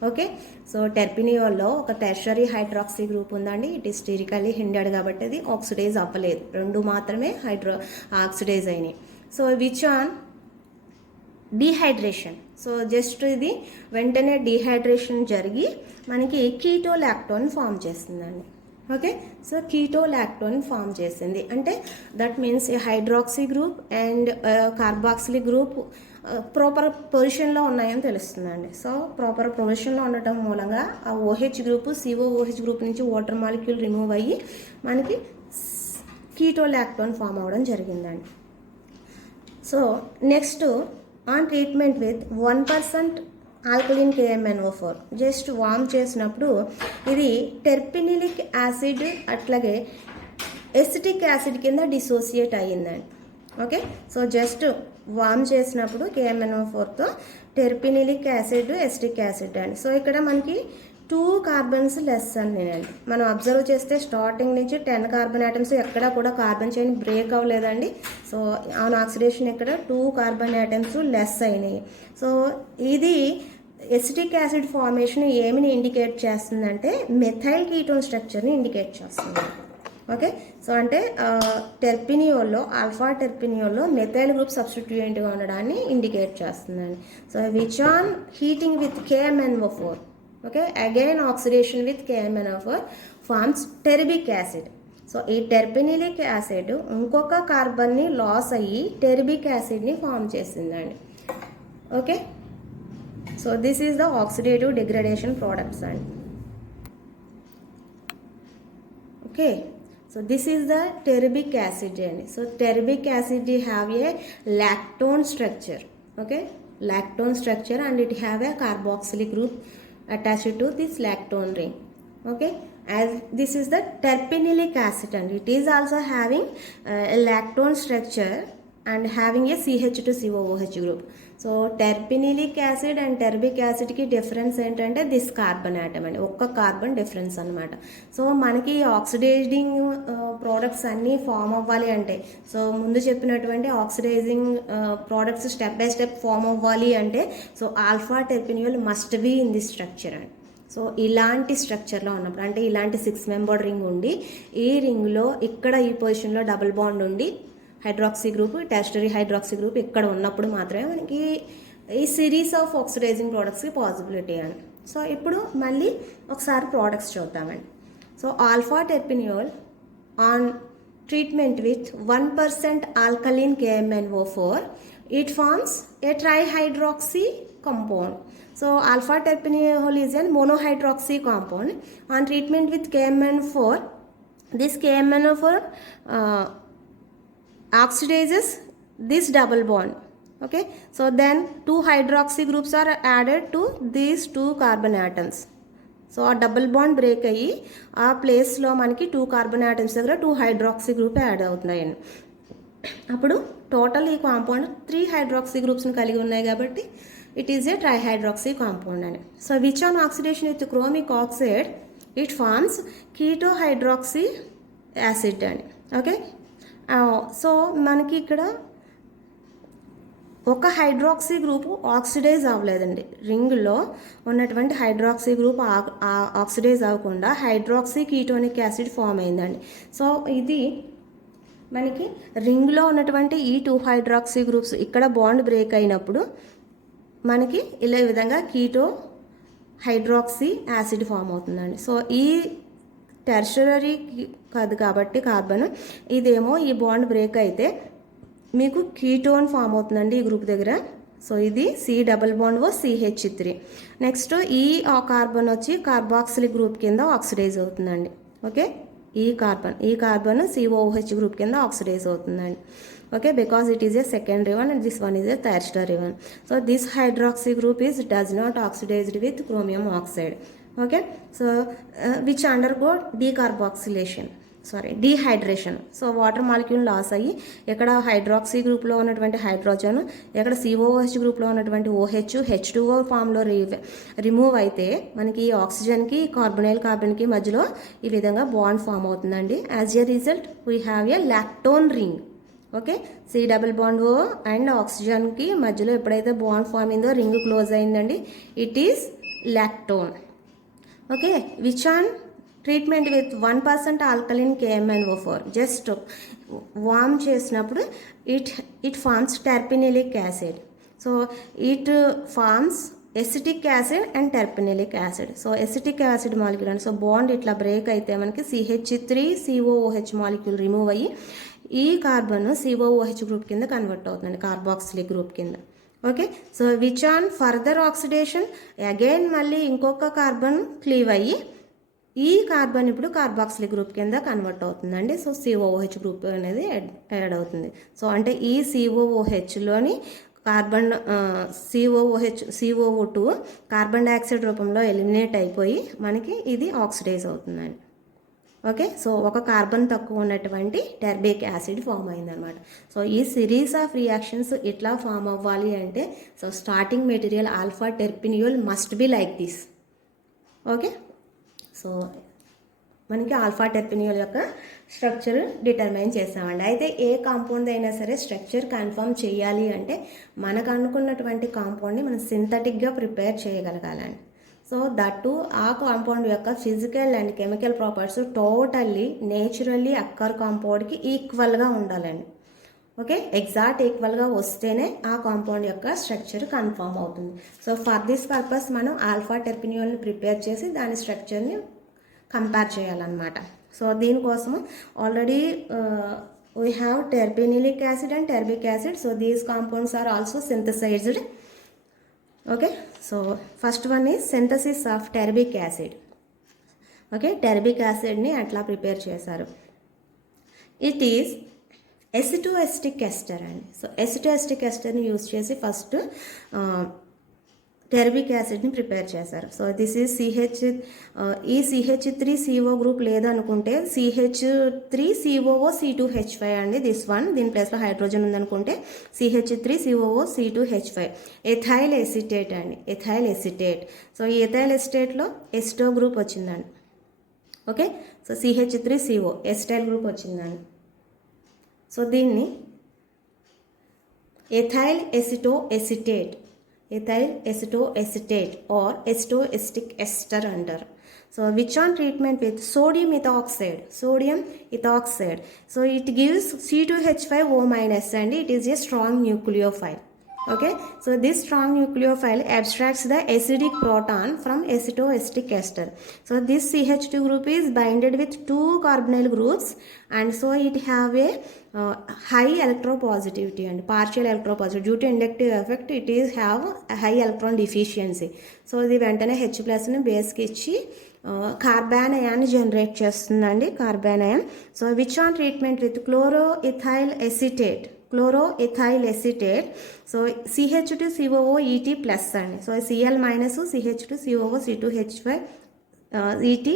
Okay, so టెర్పినియోల్లో ఒక టెర్షరీ హైడ్రాక్సీ గ్రూప్ ఉందండి, ఇట్ ఈస్ స్టీరికల్లీ హిండర్డ్ కాబట్టి అది ఆక్సిడైజ్ అవ్వలేదు, 2 మాత్రమే ఆక్సిడైజ్ అయినాయి. So which on dehydration. So just ఇది వెంటనే డీహైడ్రేషన్ జరిగి మనకి కీటోలాక్టోన్ ఫామ్ చేస్తుందండి. ఓకే, సో కీటోలాక్టోన్ ఫామ్ చేసింది అంటే that means a hydroxy group and carboxylic group proper పొజిషన్లో ఉన్నాయని తెలుస్తుందండి. సో ప్రాపర్ పొజిషన్లో ఉండటం మూలంగా ఆ ఓహెచ్ గ్రూప్ సిఓఓహెచ్ గ్రూప్ నుంచి వాటర్ మాలిక్యూల్ రిమూవ్ అయ్యి మనకి కీటోలాక్టోన్ ఫామ్ అవ్వడం జరిగిందండి. So next on treatment with 1% alkaline KMnO4 just warm చేసినప్పుడు ఇది టెర్పినిలిక్ యాసిడ్ అట్లాగే ఎసిటిక్ యాసిడ్ కింద డిసోసియేట్ అయ్యిందండి. ఓకే, సో జస్ట్ వామ్ చేసినప్పుడు KMnO4తో టెర్పినిలిక్ యాసిడ్ ఎసిటిక్ యాసిడ్ అండి. సో ఇక్కడ మనకి 2 కార్బన్స్ లెస్ అని మనం అబ్జర్వ్ చేస్తే స్టార్టింగ్ నుంచి 10 కార్బన్ యాటమ్స్ ఎక్కడా కూడా కార్బన్ చైన్ బ్రేక్ అవ్వలేదండి. సో ఆన్ ఆక్సిడేషన్ ఇక్కడ 2 కార్బన్ యాటమ్స్ లెస్ అయినాయి. సో ఇది ఎసిటిక్ యాసిడ్ ఫార్మేషన్ ఏమిని ఇండికేట్ చేస్తుందంటే మెథైల్ కీటోన్ స్ట్రక్చర్ని ఇండికేట్ చేస్తుంది. ఓకే, సో అంటే టెర్పినియోల్లో ఆల్ఫా టెర్పినియోల్లో మెథైల్ గ్రూప్ సబ్స్టిట్యూయెంట్గా ఉండడాన్ని ఇండికేట్ చేస్తుందండి. So which on heating with KMnO4, okay, again oxidation with KMnO4 forms terebic acid. So ఈ టెర్పినిలిక్ యాసిడ్ ఇంకొక కార్బన్ని లాస్ అయ్యి టెర్బిక్ యాసిడ్ని ఫామ్ చేసిందండి. Okay, so this is the oxidative degradation products అండి. Okay, so this is the terbic acid అండి. So terbic acid have a lactone structure. Okay, lactone structure and it have a carboxylic group attached to this lactone ring. Okay, as this is the terpinylic acid and it is also having a lactone structure and having a CH2COOH group. So terpenylic acid and terebic యాసిడ్కి డిఫరెన్స్ ఏంటంటే దిస్ కార్బన్ యాటమ్ అండి, ఒక్క కార్బన్ డిఫరెన్స్ అనమాట. సో మనకి ఆక్సిడైజింగ్ ప్రోడక్ట్స్ అన్నీ ఫామ్ అవ్వాలి అంటే, సో ముందు చెప్పినటువంటి oxidising products step by step form అవ్వాలి అంటే so alpha terpineol must be in this structure అండి. సో ఇలాంటి స్ట్రక్చర్లో ఉన్నప్పుడు అంటే ఇలాంటి 6 మెంబర్డ్ రింగ్ ఉండి ఈ రింగ్లో ఇక్కడ ఈ పొజిషన్లో డబుల్ బాండ్ ఉండి hydroxy group tertiary hydroxy group ఇక్కడ ఉన్నప్పుడు మాత్రమే మనకి ఈ సిరీస్ ఆఫ్ ఆక్సిడైజింగ్ ప్రోడక్ట్స్కి పాసిబిలిటీ అండి. సో ఇప్పుడు మళ్ళీ ఒకసారి ప్రోడక్ట్స్ చూద్దామండి. So alpha terpineol on treatment with 1% alkaline KMnO4 it forms a trihydroxy compound. So alpha terpineol is a monohydroxy compound. On treatment with KMnO4, this KMnO4 oxidizes this double bond. Okay, so then 2 hydroxy groups are added to these 2 carbon atoms. So ఆ డబుల్ బాండ్ బ్రేక్ అయ్యి ఆ ప్లేస్లో మనకి 2 కార్బన్ ఆటమ్స్ దగ్గర 2 హైడ్రాక్సీ గ్రూప్ యాడ్ అవుతున్నాయండి. అప్పుడు టోటల్ ఈ కాంపౌండ్ 3 హైడ్రాక్సీ గ్రూప్స్ని కలిగి ఉన్నాయి కాబట్టి it is a trihydroxy compound అని. So which on oxidation with chromic oxide it forms ketohydroxy acid అని. ఓకే, సో మనకి ఇక్కడ ఒక హైడ్రాక్సీ గ్రూప్ ఆక్సిడైజ్ అవ్వలేదండి. రింగ్లో ఉన్నటువంటి హైడ్రాక్సీ గ్రూప్ ఆక్సిడైజ్ అవ్వకుండా హైడ్రాక్సీ కీటోనిక్ యాసిడ్ ఫామ్ అయిందండి. సో ఇది మనకి రింగ్లో ఉన్నటువంటి ఈ 2 హైడ్రాక్సీ గ్రూప్స్ ఇక్కడ బాండ్ బ్రేక్ అయినప్పుడు మనకి ఇలా ఈ విధంగా కీటో హైడ్రాక్సీ యాసిడ్ ఫామ్ అవుతుందండి. సో ఈ టెర్షరీ కాదు కాబట్టి కార్బన్, ఇదేమో ఈ బాండ్ బ్రేక్ అయితే మీకు కీటోన్ ఫామ్ అవుతుందండి ఈ గ్రూప్ దగ్గర. సో ఇది C+CH3. నెక్స్ట్ ఈ కార్బన్ వచ్చి కార్బాక్సిలిక్ గ్రూప్ కింద ఆక్సిడైజ్ అవుతుందండి. ఓకే, ఈ కార్బన్ COOH గ్రూప్ కింద ఆక్సిడైజ్ అవుతుందండి. Okay, because it is a secondary one and this one is a tertiary one. So this hydroxy group is does not oxidized with chromium oxide. Okay, so which undergo dehydration. So water molecule loss అయ్యి ఎక్కడ హైడ్రాక్సీ గ్రూప్లో ఉన్నటువంటి హైడ్రోజన్, ఎక్కడ COOH గ్రూప్లో ఉన్నటువంటి OH H2O ఫామ్లో రిమూవ్ అయితే మనకి ఈ ఆక్సిజన్కి కార్బన్కి మధ్యలో ఈ విధంగా బాండ్ ఫామ్ అవుతుందండి. As a result we have a lactone ring. Okay, C+O and ఆక్సిజన్కి మధ్యలో ఎప్పుడైతే బాండ్ ఫామ్ అయిందో రింగ్ క్లోజ్ అయిందండి, it is lactone. Okay, which on treatment with 1% alkaline KMnO4 just warm చేసినప్పుడు it forms terpenylic acid. So it forms acetic acid and terpenylic acid. So acetic acid molecule అండి. సో బాండ్ ఇట్లా బ్రేక్ అయితే మనకి CH3COOH మాలిక్యూల్ రిమూవ్ అయ్యి ఈ కార్బన్ COOH గ్రూప్ కింద కన్వర్ట్ అవుతుందండి, కార్బాక్సిలిక్ గ్రూప్ కింద. Okay, so which on further oxidation again మళ్ళీ ఇంకొక కార్బన్ క్లీవ్ అయ్యి ఈ కార్బన్ ఇప్పుడు కార్బాక్సిలిక్ గ్రూప్ కింద కన్వర్ట్ అవుతుందండి. సో COOH గ్రూప్ అనేది యాడ్ అవుతుంది. సో అంటే ఈ COOHలోని కార్బన్ COO2 కార్బన్ డైఆక్సైడ్ రూపంలో ఎలిమినేట్ అయిపోయి మనకి ఇది ఆక్సిడైజ్ అవుతుందండి. ఓకే, సో ఒక కార్బన్ తక్కువ ఉన్నటువంటి టెర్బిక్ యాసిడ్ ఫామ్ అయిందనమాట. సో ఈ సిరీస్ ఆఫ్ రియాక్షన్స్ ఇట్లా ఫామ్ అవ్వాలి అంటే so starting material alpha terpineol must be like this. Okay, so మనకి ఆల్ఫా టెర్పినియోల్ యొక్క స్ట్రక్చర్ డిటర్మైన్ చేస్తామండి. అయితే ఏ కాంపౌండ్ అయినా సరే స్ట్రక్చర్ కన్ఫర్మ్ చేయాలి అంటే మనకు అనుకున్నటువంటి కాంపౌండ్ని మనం సింథటిక్గా ప్రిపేర్ చేయగలగాలండి. సో దట్టు ఆ కాంపౌండ్ యొక్క physical and chemical properties totally naturally occur కాంపౌండ్కి ఈక్వల్గా ఉండాలండి. ఓకే, ఎగ్జాక్ట్ ఈక్వల్గా వస్తేనే ఆ కాంపౌండ్ యొక్క స్ట్రక్చర్ కన్ఫర్మ్ అవుతుంది. సో ఫర్ దిస్ పర్పస్ మనం ఆల్ఫా టెర్పినియోల్ని ప్రిపేర్ చేసి దాని స్ట్రక్చర్ని కంపేర్ చేయాలన్నమాట. సో దీనికోసము already we have terpenylic acid and terebic acid. So these compounds are also synthesised. Okay, so first one is synthesis of terebic acid. Okay, టెర్బిక్ యాసిడ్ని అట్లా ప్రిపేర్ చేశారు. ఇట్ ఈజ్ ఎసిటోఎస్టిక్ ఎస్టర్ అండి. సో ఎసిటోఎస్టిక్ ఎస్టర్ని యూజ్ చేసి ఫస్ట్ టెర్బిక్ యాసిడ్ని ప్రిపేర్ చేశారు. సో దిస్ ఈజ్ ఈ CH3CO గ్రూప్ లేదనుకుంటే CH3COO(C2H5) అండి. దిస్ వన్, దీని ప్లేస్లో హైడ్రోజన్ ఉందనుకుంటే CH3COO(C2H5). ఎథైల్ ఎసిటేట్ అండి, ఎథైల్ ఎసిటేట్. సో ఈ ఎథైల్ ఎసిటేట్లో ఎస్టో గ్రూప్ వచ్చిందండి. ఓకే, సో CH3CO ఎస్టైల్ గ్రూప్ వచ్చిందండి. సో దీన్ని ethyl ఎసిటోఎసిటేట్, ethyl acetoacetate or acetoacetic ester under. So which on treatment with sodium ethoxide, so it gives C2H5O- and it is a strong nucleophile. Okay, so this strong nucleophile abstracts the acidic proton from acetoacetic ester. So this CH2 group is binded with 2 carbonyl groups, and so it have a high electropositivity and partial electropositivity. Due to inductive effect it is have a high electron deficiency. So ఇది వెంటనే H+ ని బేస్కి ఇచ్చి కార్బాన్ అయాన్ని జనరేట్ చేస్తుందండి, carbon ion. So which on treatment with chloroethyl acetate, so CH2COOET plus అండి. So Cl minus CH2COO C2H5 ET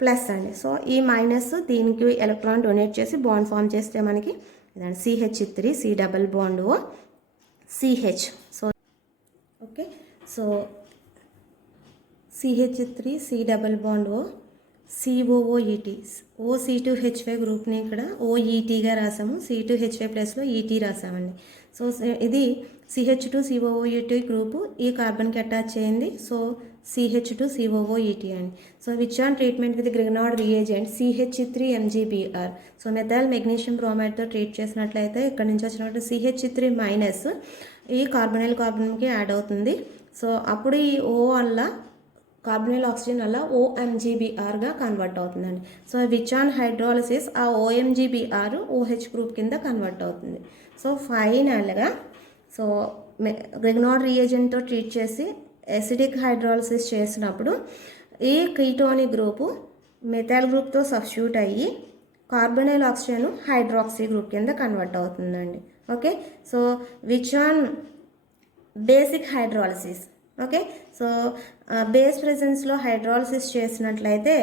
plus అండి. సో ఈ మైనస్ దీనికి ఎలక్ట్రాన్ డొనేట్ చేసి బాండ్ ఫామ్ చేస్తే మనకి ఇదండి CH3 C double bond O CH. So okay, so CH3 C double bond O COOET, OC2H5 గ్రూప్ని ఇక్కడ OETగా రాసాము, C2H5 ప్లస్లో ET రాసామండి. సో ఇది CH2COOET గ్రూపు ఈ కార్బన్కి అటాచ్ అయ్యింది. సో CH2COOET అండి. So which on treatment with Grignard reagent CH3MgBr. So methyl magnesium బ్రోమైడ్తో ట్రీట్ చేసినట్లయితే ఇక్కడ నుంచి వచ్చినట్టు CH3 మైనస్ ఈ కార్బొనైల్ కార్బన్కి యాడ్ అవుతుంది. సో అప్పుడు ఈ O వల్ల కార్బొనైల్ ఆక్సిజన్ వల్ల OMgBrగా కన్వర్ట్ అవుతుందండి. సో విచ్ ఆన్ హైడ్రాలసిస్ ఆ OMgBr OH గ్రూప్ కింద కన్వర్ట్ అవుతుంది. సో ఫైనల్గా సో గ్రిగ్నార్డ్ రియేజెంట్తో ట్రీట్ చేసి ఎసిడిక్ హైడ్రాలసిస్ చేసినప్పుడు ఈ కీటోనిక్ గ్రూపు మెథైల్ గ్రూప్తో సబ్స్టిట్యూట్ అయ్యి కార్బొనైల్ ఆక్సిజన్ హైడ్రాక్సీ గ్రూప్ కింద కన్వర్ట్ అవుతుందండి. Okay, so which on basic hydrolysis. Okay, so base ప్రెజెన్స్లో హైడ్రాలసిస్ చేసినట్లయితే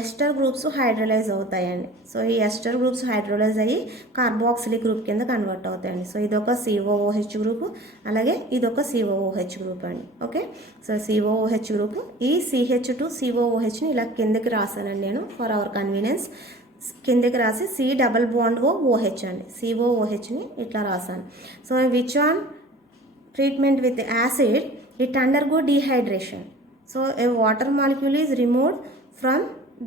ఎస్టర్ గ్రూప్స్ హైడ్రోలైజ్ అవుతాయండి. సో ఈ ఎస్టర్ గ్రూప్స్ హైడ్రోలైజ్ అయ్యి కార్బాక్సిలిక్ గ్రూప్ కింద కన్వర్ట్ అవుతాయండి. సో ఇదొక COOH గ్రూపు, అలాగే ఇదొక COOH గ్రూప్ అండి. ఓకే, సో COOH గ్రూపు ఈ CH2COOHని ఇలా కిందకి రాశానండి నేను ఫర్ అవర్ కన్వీనియన్స్. కిందకి రాసి C డబల్ బాండ్ OH అండి, COOHని ఇట్లా రాశాను. So which on treatment with acid, it undergo dehydration. So a water molecule is removed from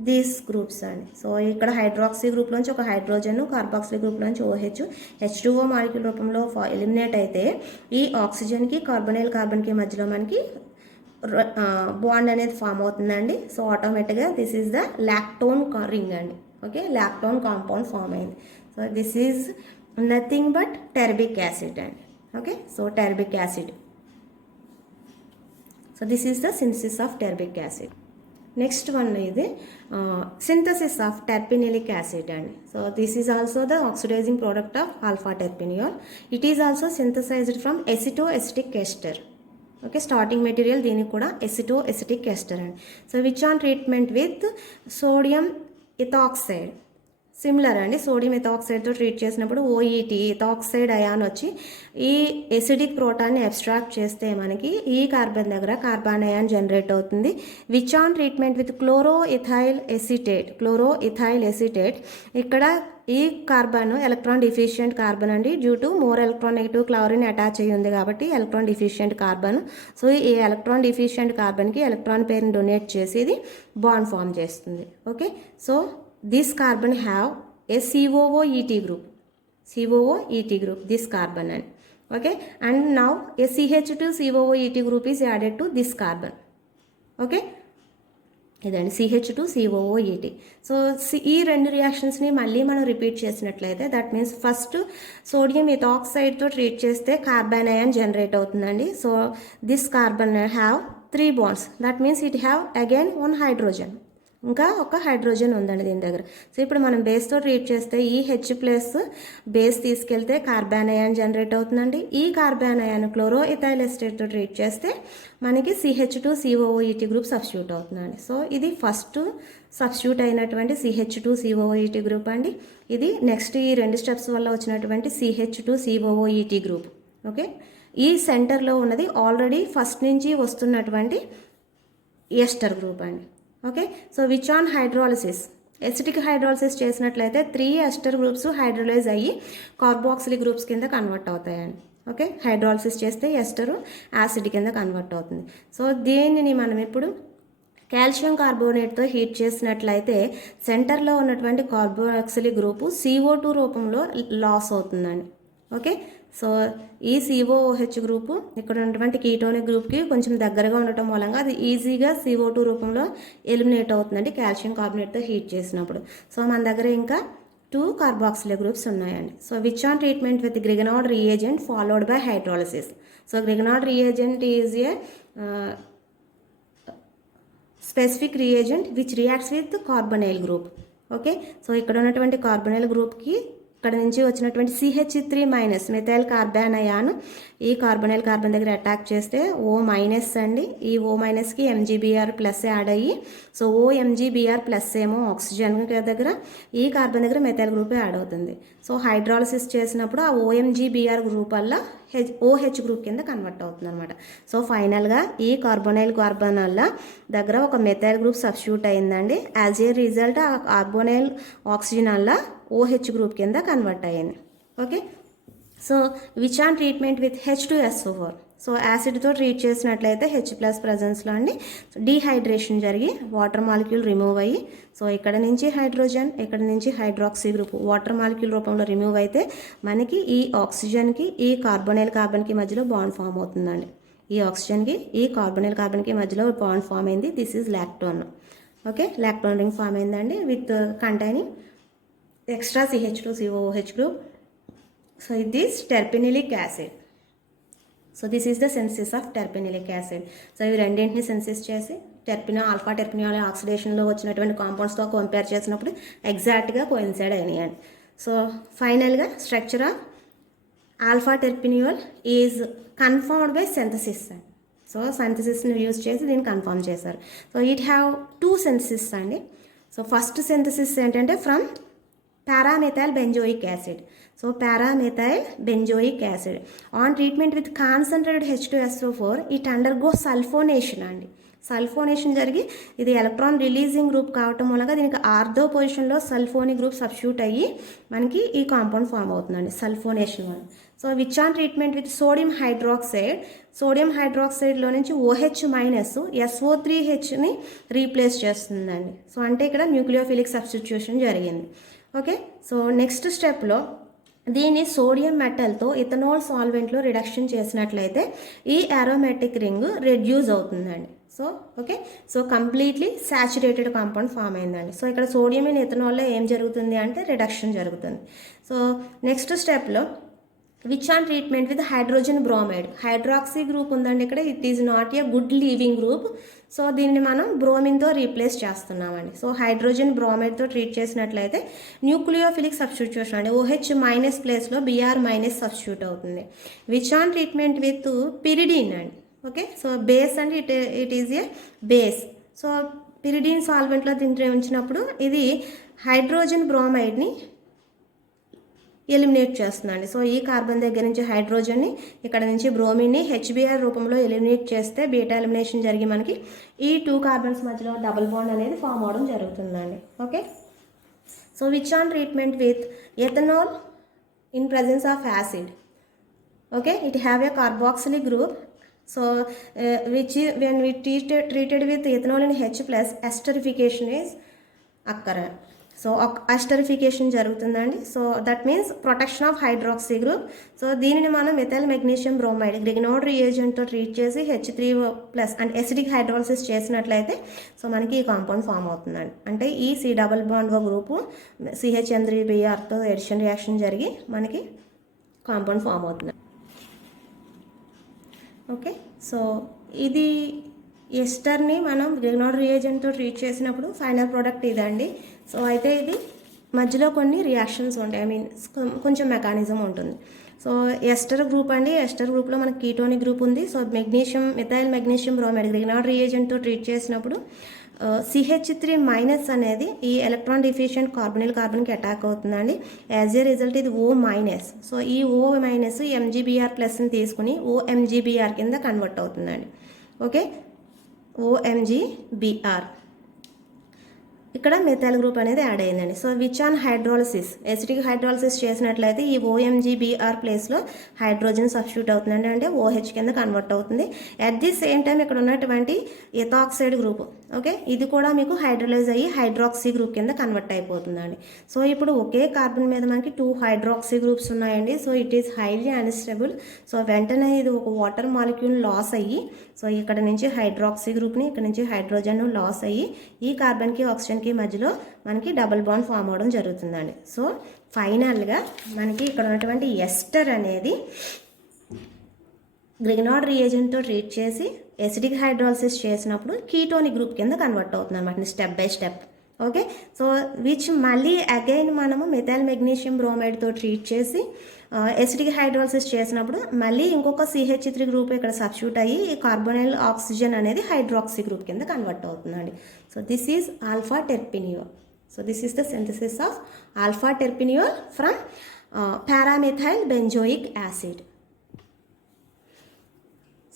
these groups అండి. సో ఇక్కడ హైడ్రాక్సీ గ్రూప్ నుంచి ఒక హైడ్రోజన్, కార్బాక్సిలిక్ గ్రూప్ నుంచి OH, H2O మాలిక్యూల్ రూపంలో ఎలిమినేట్ అయితే ఈ ఆక్సిజన్కి కార్బన్కి మధ్యలో మనకి బాండ్ అనేది ఫామ్ అవుతుందండి. సో ఆటోమేటిక్గా this is the lactone ring అండి. ఓకే, లాక్టోన్ కాంపౌండ్ ఫామ్ అయింది. So this is nothing but terebic acid అండి. Okay, so terebic acid. So this is the synthesis of terebic acid. Next one ఇది సింథసిస్ ఆఫ్ టెర్పినిలిక్ యాసిడ్ అండి. So this is also the oxidising product of alpha terpineol. It is also synthesised from acetoacetic ester. Okay, starting material దీనికి కూడా ఎసిటోఎసిటిక్ ఎస్టర్ అండి. So which on treatment with sodium ethoxide, similar అండి. సోడియం ఇథాక్సైడ్తో ట్రీట్ చేసినప్పుడు OET ఇథాక్సైడ్ అయాన్ వచ్చి ఈ ఎసిడిక్ ప్రోటాన్ని అబ్స్ట్రాక్ట్ చేస్తే మనకి ఈ కార్బన్ దగ్గర కార్బన్ అయాన్ జనరేట్ అవుతుంది. Which on treatment with chloro ethyl acetate. ఇక్కడ ఈ కార్బన్ ఎలక్ట్రాన్ డిఫిషియంట్ కార్బన్ అండి. Due to more electron negative chlorine attach అయ్యి ఉంది కాబట్టి ఎలక్ట్రాన్ డిఫిషియంట్ కార్బన్. సో ఈ ఎలక్ట్రాన్ డిఫిషియంట్ కార్బన్కి ఎలక్ట్రాన్ పేరుని డొనేట్ చేసి ఇది బాండ్ ఫామ్ చేస్తుంది. Okay, so this carbon have a COOET group, this carbon. And okay, and now a CH2 COOET group is added to this carbon. Okay, ఇదండి CH2 COOET. సో ఈ రెండు రియాక్షన్స్ని మళ్ళీ మనం రిపీట్ చేసినట్లయితే దట్ మీన్స్ ఫస్ట్ సోడియం ఇథాక్సైడ్తో ట్రీట్ చేస్తే కార్బన్ అయాన్ జనరేట్ అవుతుందండి. So this carbon have 3 bonds, that means it have again 1 hydrogen, ఇంకా ఒక హైడ్రోజన్ ఉందండి దీని దగ్గర. సో ఇప్పుడు మనం బేస్తో ట్రీట్ చేస్తే ఈ H ప్లస్ బేస్ తీసుకెళ్తే కార్బన్ అయాన్ జనరేట్ అవుతుందండి. ఈ కార్బన్ అయాన్ క్లోరో ఇథైల్ ఎస్టేట్తో ట్రీట్ చేస్తే మనకి CH2 COOET గ్రూప్ సబ్స్టిట్యూట్ అవుతుందండి. సో ఇది ఫస్ట్ సబ్స్టిట్యూట్ అయినటువంటి CH2 COOET గ్రూప్ అండి. ఇది నెక్స్ట్ ఈ 2 స్టెప్స్ వల్ల వచ్చినటువంటి CH2 COOET గ్రూప్. ఓకే, ఈ సెంటర్లో ఉన్నది ఆల్రెడీ ఫస్ట్ నుంచి వస్తున్నటువంటి ఎస్టర్ గ్రూప్ అండి. Okay, so which on hydrolysis, acetic hydrolysis చేసినట్లయితే 3 ఎస్టర్ గ్రూప్స్ హైడ్రోలైజ్ అయ్యి కార్బాక్సిలిక్ గ్రూప్స్ కింద కన్వర్ట్ అవుతాయండి. ఓకే, హైడ్రాలిసిస్ చేస్తే ఎస్టర్ యాసిడ్ కింద కన్వర్ట్ అవుతుంది. సో దీనిని మనం ఇప్పుడు కాల్షియం కార్బోనేట్తో హీట్ చేసినట్లయితే సెంటర్లో ఉన్నటువంటి కార్బాక్సిలిక్ గ్రూపు CO2 రూపంలో లాస్ అవుతుందండి. ఓకే, సో ఈ COOH గ్రూపు ఇక్కడ ఉన్నటువంటి కీటోనిక్ గ్రూప్కి కొంచెం దగ్గరగా ఉండటం మూలంగా అది ఈజీగా CO2 రూపంలో ఎలిమినేట్ అవుతుందండి కాల్షియం కార్బోనేట్తో హీట్ చేసినప్పుడు. సో మన దగ్గర ఇంకా 2 కార్బాక్సిలిక్ గ్రూప్స్ ఉన్నాయండి. So which on treatment with Grignard reagent followed by hydrolysis. So Grignard reagent is a specific reagent which reacts with carbonyl group. Okay, so ఇక్కడ ఉన్నటువంటి కార్బనైల్ గ్రూప్కి ఇక్కడ నుంచి వచ్చినటువంటి CH3- మెథైల్ కార్బన్ అయాన్ ఈ కార్బనైల్ కార్బన్ దగ్గర అటాక్ చేస్తే O- అండి. ఈ O-కి MgBr+ యాడ్ అయ్యి సో OMgBr+ ఏమో ఆక్సిజన్ దగ్గర, ఈ కార్బన్ దగ్గర మెథైల్ గ్రూప్ యాడ్ అవుతుంది. సో హైడ్రాలిసిస్ చేసినప్పుడు ఆ OMgBr గ్రూప్ వల్ల OH గ్రూప్ కింద కన్వర్ట్ అవుతుంది అనమాట. సో ఫైనల్గా ఈ కార్బోనైల్ కార్బన్ వల్ల దగ్గర ఒక మెథైల్ గ్రూప్ సబ్స్టిట్యూట్ అయిందండి. యాజ్ ఏ రిజల్ట్ ఆ కార్బోనైల్ ఆక్సిజన్ వల్ల OH గ్రూప్ కింద కన్వర్ట్ అయ్యింది. Okay, so which on treatment with H2SO4. So యాసిడ్తో ట్రీట్ చేసినట్లయితే H+ ప్రజెన్స్లో అండి డీహైడ్రేషన్ జరిగి వాటర్ మాలిక్యూల్ రిమూవ్ అయ్యి సో ఇక్కడ నుంచి హైడ్రోజన్, ఇక్కడ నుంచి హైడ్రాక్సీ గ్రూప్ వాటర్ మాలిక్యూల్ రూపంలో రిమూవ్ అయితే మనకి ఈ ఆక్సిజన్కి ఈ కార్బోనైల్ కార్బన్కి మధ్యలో బాండ్ ఫామ్ అవుతుందండి. ఈ ఆక్సిజన్కి ఈ కార్బోనైల్ కార్బన్కి మధ్యలో బాండ్ ఫామ్ అయింది. This is lactone. Okay, lactone ring form అయిందండి with containing extra CH2 COOH group. So this terpenilic acid. So this is the synthesis of terpenilic acid. So ఇవి రెండింటిని సింథసిస్ చేసి ఆల్ఫా టెర్పినియోల్ ఆక్సిడేషన్లో వచ్చినటువంటి కాంపౌండ్స్తో కంపేర్ చేసినప్పుడు ఎగ్జాక్ట్గా కోయిన్సైడ్ అయినాయండి. సో ఫైనల్గా structure of alpha terpineol is confirmed by synthesis. So సింథసిస్ని యూజ్ చేసి దీన్ని కన్ఫర్మ్ చేశారు. సో ఇట్ హ్యావ్ 2 సింథసిస్ అండి. సో ఫస్ట్ సింథసిస్ ఏంటంటే from paramethyl benzoic acid. So paramethyl benzoic acid. On treatment with concentrated H2SO4, it undergoes sulfonation అండి. సల్ఫోనేషన్ జరిగి ఇది ఎలక్ట్రాన్ రిలీజింగ్ గ్రూప్ కావటం మూలంగా దీనికి ఆర్థో పొజిషన్లో సల్ఫోనిక్ గ్రూప్ సబ్స్టిట్యూట్ అయ్యి మనకి ఈ కాంపౌండ్ ఫామ్ అవుతుందండి సల్ఫోనేషన్ వల్ల. So which on treatment with sodium hydroxide. Sodium హైడ్రాక్సైడ్లో నుంచి OH మైనస్ SO3Hని రీప్లేస్ చేస్తుందండి. సో అంటే ఇక్కడ న్యూక్లియోఫిలిక్ సబ్స్టిట్యూషన్ జరిగింది. ఓకే, సో నెక్స్ట్ స్టెప్లో దీన్ని సోడియం మెటల్తో ఇథనాల్ సాల్వెంట్లో రిడక్షన్ చేసినట్లయితే ఈ అరోమాటిక్ రింగ్ రెడ్యూస్ అవుతుందండి. So okay, so completely saturated compound form అయిందండి. సో ఇక్కడ సోడియం ఇన్ ఇథనాల్లో ఏం జరుగుతుంది అంటే రిడక్షన్ జరుగుతుంది. సో నెక్స్ట్ స్టెప్లో which on treatment with hydrogen bromide, hydroxy group ఉందండి ఇక్కడ, it is not a good leaving group. So దీన్ని మనం బ్రోమిన్తో రీప్లేస్ చేస్తున్నామండి. సో హైడ్రోజన్ బ్రోమైడ్తో ట్రీట్ చేసినట్లయితే న్యూక్లియోఫిలిక్ సబ్స్టిట్యూషన్ అండి, OH మైనస్ ప్లేస్లో Br మైనస్ సబ్స్టిట్యూట్ అవుతుంది. Which on treatment with pyridine అండి. ఓకే, సో బేస్ అండి, it is a base. So pyridine సాల్వెంట్లో దీంట్లో ఉంచినప్పుడు ఇది హైడ్రోజన్ బ్రోమైడ్ని ఎలిమినేట్ చేస్తుందండి. సో ఈ కార్బన్ దగ్గర నుంచి హైడ్రోజన్ని, ఇక్కడ నుంచి బ్రోమిన్ని HBr రూపంలో ఎలిమినేట్ చేస్తే బీటా ఎలిమినేషన్ జరిగి మనకి ఈ 2 కార్బన్స్ మధ్యలో డబుల్ బాండ్ అనేది ఫామ్ అవడం జరుగుతుందండి. Okay, so which on treatment with ethanol in presence of acid. Okay, it have a carboxylic group. So which when we treated with ethanol in H plus esterification is occur. So esterification జరుగుతుందండి. So that means protection of hydroxy group. So దీనిని మనం మెథైల్ మెగ్నీషియం బ్రోమైడ్ గ్రిగ్నోడ్ రియేజెంట్తో ట్రీట్ చేసి H3+ అండ్ ఎసిడిక్ హైడ్రాలసిస్ చేసినట్లయితే సో మనకి ఈ కాంపౌండ్ ఫామ్ అవుతుందండి. అంటే ఈ C డబల్ బాండ్ గ్రూపు CH3Brతో ఎడిషన్ రియాక్షన్ జరిగి మనకి కాంపౌండ్ ఫామ్ అవుతుంది. ఓకే, సో ఇది ఎస్టర్ని మనం గ్రిగ్నోడ్ రియేజెంట్తో ట్రీట్ చేసినప్పుడు ఫైనల్ ప్రోడక్ట్ ఇదండి. సో అయితే ఇది మధ్యలో కొన్ని రియాక్షన్స్ ఉంటాయి, ఐ మీన్ కొంచెం మెకానిజం ఉంటుంది. సో ఎస్టర్ గ్రూప్ అండి, ఎస్టర్ గ్రూప్లో మనకి కీటోనిక్ గ్రూప్ ఉంది. So methyl magnesium bromide Grignard రియేజెంట్తో ట్రీట్ చేసినప్పుడు CH3- అనేది ఈ ఎలక్ట్రాన్ డిఫిషియెంట్ కార్బన్కి అటాక్ అవుతుందండి. యాజ్ ఏ రిజల్ట్ ఇది O-. సో ఈ O- MgBr+ని తీసుకుని OMgBr కింద కన్వర్ట్ అవుతుందండి. ఓకే, OMgBr ఇక్కడ మెథైల్ గ్రూప్ అనేది యాడ్ అయిందండి. So which on hydrolysis, acidic hydrolysis చేసినట్లయితే ఈ OMgBr ప్లేస్లో హైడ్రోజన్ సబ్స్టిట్యూట్ అవుతుందండి, అంటే OH కింద కన్వర్ట్ అవుతుంది. అట్ ది సేమ్ టైం ఇక్కడ ఉన్నటువంటి ఎథాక్సైడ్ గ్రూప్, ఓకే, ఇది కూడా మీకు హైడ్రలైజ్ అయ్యి హైడ్రాక్సీ గ్రూప్ కింద కన్వర్ట్ అయిపోతుందండి. సో ఇప్పుడు ఒకే కార్బన్ మీద మనకి 2 హైడ్రాక్సీ గ్రూప్స్ ఉన్నాయండి. So it is highly unstable. So వెంటనే ఇది ఒక వాటర్ మాలిక్యూల్ లాస్ అయ్యి, సో ఇక్కడ నుంచి హైడ్రాక్సీ గ్రూప్ని, ఇక్కడ నుంచి హైడ్రోజన్ లాస్ అయ్యి ఈ కార్బన్కి ఆక్సిజన్కి మధ్యలో మనకి డబుల్ బాండ్ ఫామ్ అవడం జరుగుతుందండి. సో ఫైనల్గా మనకి ఇక్కడ ఉన్నటువంటి ఎస్టర్ అనేది గ్రిగ్నోడ్ రియేజెంట్తో ట్రీట్ చేసి ఎసిడిక్ హైడ్రాలసిస్ చేసినప్పుడు కీటోనిక్ గ్రూప్ కింద కన్వర్ట్ అవుతుంది అనమాట, step by step. Okay, so which మళ్ళీ అగైన్ మనము మెథైల్ మెగ్నీషియం బ్రోమైడ్తో ట్రీట్ చేసి ఎసిడిక్ హైడ్రాలసిస్ చేసినప్పుడు మళ్ళీ ఇంకొక CH3 గ్రూప్ ఇక్కడ సబ్స్టిట్యూట్ అయ్యి ఈ కార్బోనైల్ ఆక్సిజన్ అనేది హైడ్రాక్సీ గ్రూప్ కింద కన్వర్ట్ అవుతుందండి. So this is alpha terpineol. So this is the synthesis of alpha terpineol from paramethyl benzoic acid.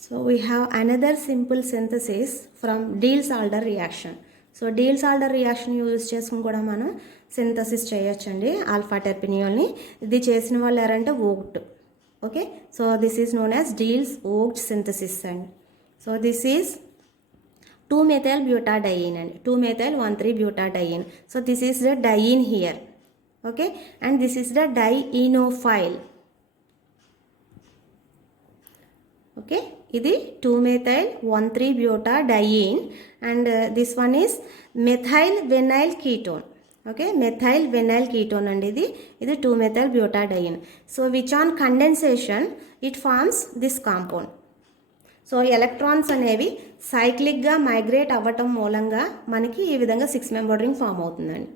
So we have another simple synthesis from Diels-Alder reaction. So Diels-Alder reaction use చేసుకుని కూడా మనం సింథసిస్ చేయొచ్చండి ఆల్ఫా టెర్పినియోల్ని. ఇది చేసిన వాళ్ళు ఎవరంటే Vogt. Okay, so this is known as Diels-Vogt synthesis అండి. So this is 2-methyl butadiene అండి, 2-methyl-1,3-butadiene. So this is the diene here. Okay, and this is the dienophile. Okay, ఇది 2-methyl-1,3-butadiene and this one is methyl vinyl ketone. Okay, methyl vinyl ketone అండి, ఇది 2-methyl-butadiene. So which on condensation it forms this compound. So electrons అనేవి సైక్లిక్గా మైగ్రేట్ అవ్వటం మూలంగా మనకి ఈ విధంగా 6 మెంబర్ రింగ్ ఫామ్ అవుతుందండి.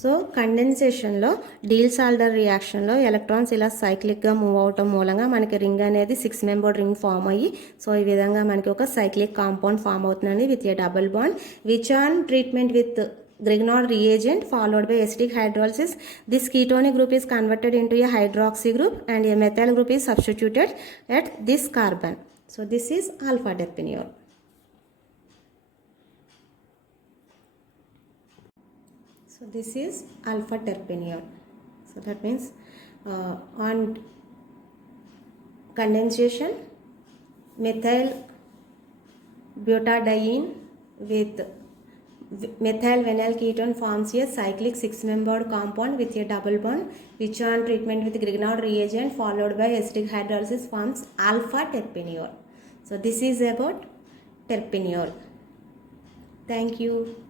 సో కండెన్సేషన్లో Diels-Alder రియాక్షన్లో ఎలక్ట్రాన్స్ ఇలా సైక్లిక్గా మూవ్ అవటం మూలంగా మనకి రింగ్ అనేది 6 మెంబర్ రింగ్ ఫామ్ అయ్యి సో ఈ విధంగా మనకి ఒక సైక్లిక్ కాంపౌండ్ ఫామ్ అవుతుందండి with a double bond. Which on treatment with Grignard reagent followed by acidic hydrolysis, this ketonic group is converted into a hydroxy group and a methyl group is substituted at this carbon. So this is alpha terpineol. So this is alpha terpineol. So that means on condensation methyl butadiene with methyl vinyl ketone forms a cyclic 6-membered compound with a double bond, which on treatment with Grignard reagent followed by acetic hydrolysis forms alpha terpineol. So this is about terpineol. Thank you.